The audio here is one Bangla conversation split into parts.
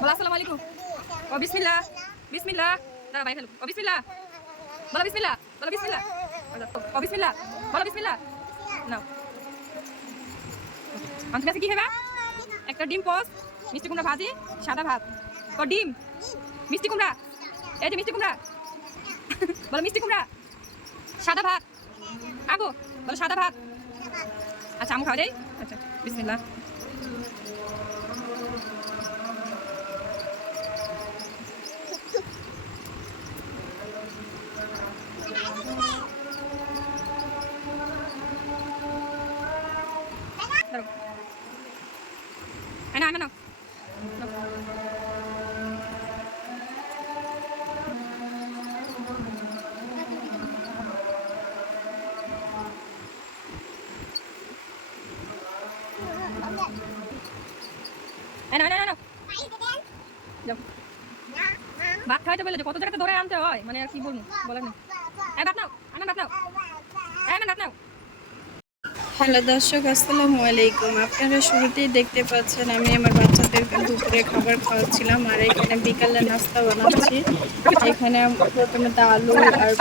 বলো, আসসালামু আলাইকুম। ও, বিসমিল্লাহ। বিসমিল্লাহ। দাঁড়া ভাই ফেলু। ও, বিসমিল্লাহ। বলো বিসমিল্লাহ। বলো, বিসমিল্লাহ। ও, বিসমিল্লাহ। বলো, বিসমিল্লাহ। নাও। আনতে কাছে কি হবে একটা ডিম পোস্ট মিষ্টি কুমড়া ভাজি, সাদা ভাত। ও, ডিম। মিষ্টি কুমড়া। এই যে মিষ্টি কুমড়া। বলো, মিষ্টি কুমড়া। সাদা ভাত। আগো। বলো, সাদা ভাত। আচ্ছা আমি খাওয়া যাই আচ্ছা বিসমিল্লাহ। Ano, ano, ano? না, না, না, ভাত খাইতে বলে কত জায়গাতে ধরে আনতে হয়? মানে আর কি বলব? বলেন না ভাত নাও আনা ভাত নাও। আনা ভাত নাও। হ্যালো দর্শক, আসসালামু আলাইকুম। আপনারা শুরুতেই দেখতে পাচ্ছেন, আমি আমার বাচ্চাদেরকে দুপুরে খাবার খাওয়াচ্ছিলাম আর এখানে বিকালে নাস্তা বানাচ্ছি। এখানে প্রথমে তো আলু আর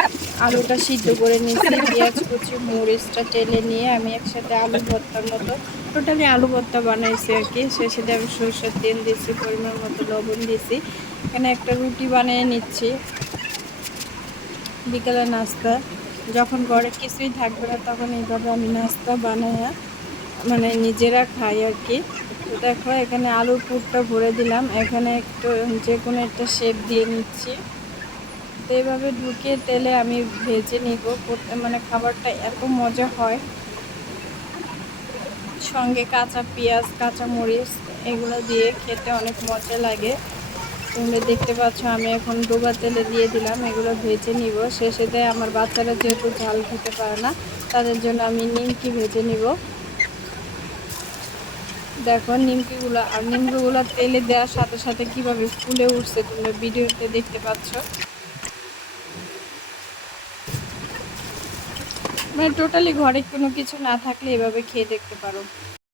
আলুটা সিদ্ধ করে নিয়েছি, পেঁয়াজ, কুচি, মরিচটা টেলে নিয়ে আমি একসাথে আলু ভর্তার মতো, টোটালি আলু ভর্তা বানাইছি আর কি। শেষে আমি সরষের তেল দিয়েছি, পরিমাণ মতো লবণ দিয়েছি। এখানে একটা রুটি বানিয়ে নিচ্ছি। বিকালে নাস্তা। যখন ঘরে কিছুই থাকবে না, তখন এইভাবে আমি নাস্তা বানাই মানে নিজেরা খাই আর কি। দেখো, এখানে আলুর পুরটা ভরে দিলাম। এখানে একটু যে কোনো একটা শেপ দিয়ে নিচ্ছি। তো এইভাবে ঢুকিয়ে তেলে আমি ভেজে নিব। মানে খাবারটা এত মজা হয়। সঙ্গে কাঁচা পেঁয়াজ কাঁচা মরিচ এগুলো দিয়ে খেতে অনেক মজা লাগে। তোমরা দেখতে পাচ্ছ, আমি এখন ডোবা তেলে দিয়ে দিলাম, এগুলো ভেজে নিব। শেষে দেয় আমার বাচ্চারা যেহেতু ঝাল খেতে পারে না, তাদের জন্য আমি নিমকি ভেজে নিব। দেখো, নিমকিগুলো, আর নিমকিগুলো তেলে দেওয়ার সাথে সাথে কীভাবে ফুলে উঠছে তোমরা ভিডিওতে দেখতে পাচ্ছ। মানে টোটালি ঘরে কোনো কিছু না থাকলে এভাবে খেয়ে দেখতে পারো।